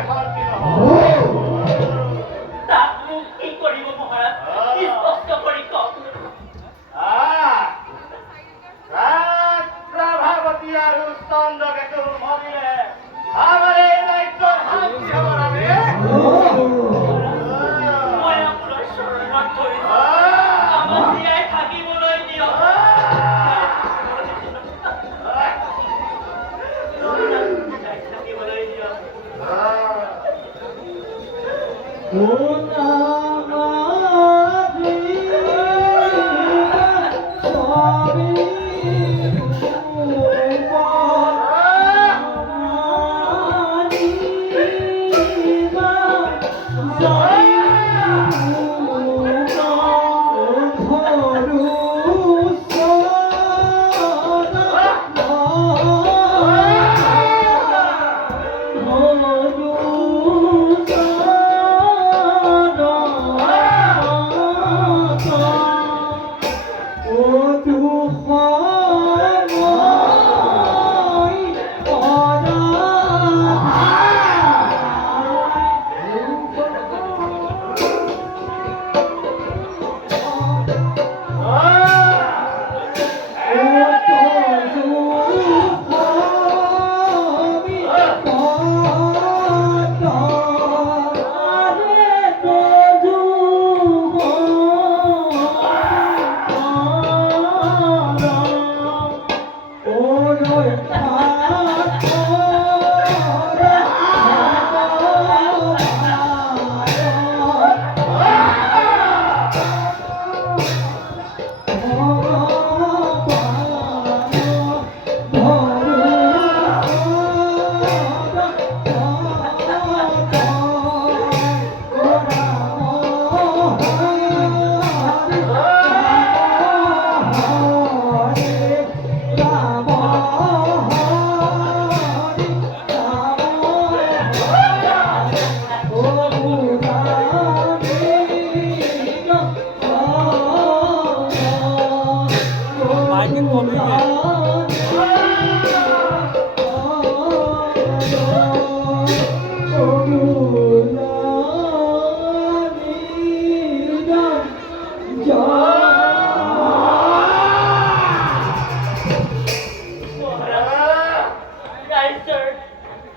এখন কি তাক মোক কি কৰিব মহাৰাজ স্পষ্ট কৰি কওক প্ৰভাৱতী আৰু চন্দ্ৰকেতু মৰিলে আমাৰ এই ৰাজ্যৰ শান্তি হ'ব লাগে মই আপোনাৰ চৰণত ধৰিছো আমাক জীয়াই থাকিবলৈ দিয়ক থাকিবলৈ দিয়ক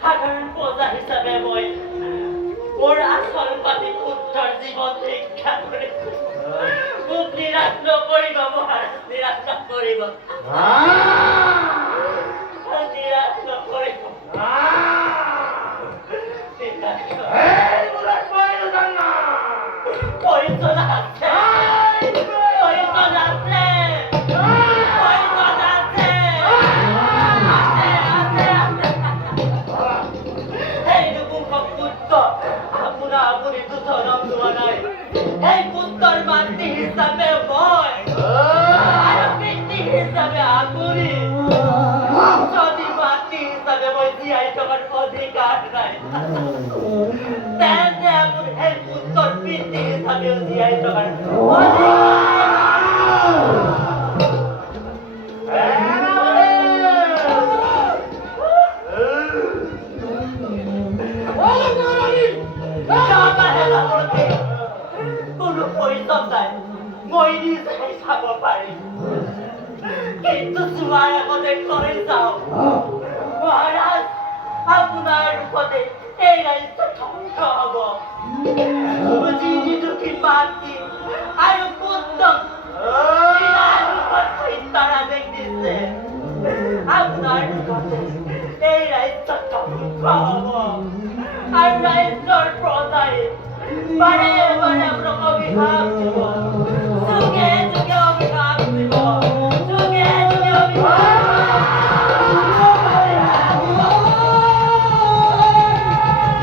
সাধাৰণ প্ৰজা হিচাপে মই মোৰ আচল পাতি পুত্ৰৰ জীৱন ৰক্ষা কৰিছো মোক নিৰাশ নকৰিব মহাৰাজ নিৰাশ নকৰিব নিৰাশ নকৰিব পইচন আছে পইচন আছে এই পুত্ৰৰ মাতৃ হিচাপে মই আৰু পিতৃ হিচাপে আপুনি যদি মাতৃ হিচাপে মই জীয়াই থকাৰ অধিকাৰ নাই তেন্তে আপুনি এই পুত্ৰৰ পিতৃ হিচাপেও জীয়াই থকাৰ কোনো পৰিচয় নাই মই নিজে চাব পাৰিম কিন্তু চোৱাৰ আগতে কৈ যাওঁ মহাৰাজ আপোনাৰ ৰূপতে এই ৰাজ্য ধ্বংস হ'ব দুখী মাতৃ আৰু পুত্ৰক হত্যাৰ আদেশ দিছে আপোনাৰ ৰূপতে এই ৰাজ্য ধ্বংস হ'ব আৰু ৰাজ্যৰ প্ৰজাই বাৰে বাৰে আপোনাক অভিশাপ দিব